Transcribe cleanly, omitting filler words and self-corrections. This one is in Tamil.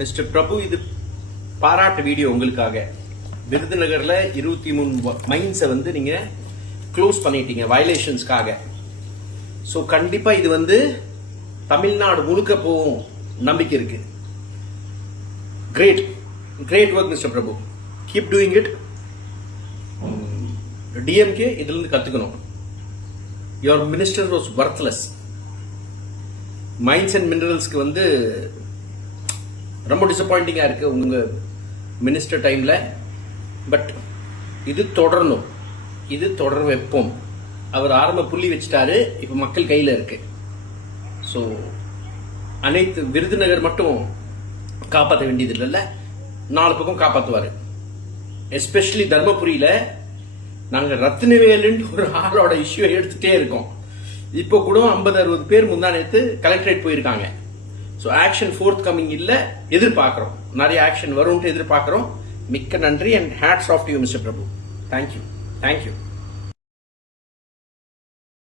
மிஸ்டர் பிரபு, இது பாராட்டு வீடியோ உங்களுக்காக. விருதுநகர்ல 23 மைன்ஸை வந்து நீங்க க்ளோஸ் பண்ணிட்டீங்க வயலேஷன்ஸ்க்காக. ஸோ கண்டிப்பா இது வந்து தமிழ்நாடு முழுக்க போகும் நம்பிக்கை இருக்கு. Great great work mister Prabhu, keep doing it. DMK இதுல இருந்து கத்துக்கணும். Your minister was worthless. Mines and மினரல்ஸ்க்கு வந்து ரொம்ப டிசப்பாயிண்டிங்கா இருக்கு உங்க மினிஸ்டர் டைம்ல. பட் இது தொடரணும், இது தொடர வைப்போம். அவர் ஆரம்ப புள்ளி வச்சுட்டாரு, இப்ப மக்கள் கையில இருக்கு. ஸோ அனைத்து விருதுநகர் மட்டும் காப்பாற்ற வேண்டியது இல்லைல்ல, 4 பக்கம் காப்பாற்றுவாரு. எஸ்பெஷலி தர்மபுரியில நாங்க ரத்னவேலுன்னு ஒரு ஆளோட இஷ்யூ எடுத்துட்டே இருக்கோம். இப்போ கூட 50-60 பேர் முந்தானேத்து கலெக்டரேட் போயிருக்காங்க. ஸோ ஆக்ஷன் ஃபோர்த் கமிங் இல்ல, எதிர்பார்க்கிறோம். நிறைய ஆக்ஷன் வரும்னு எதிர்பார்க்கிறோம். மிக்க நன்றி and hats off to you mister Prabhu. Thank you.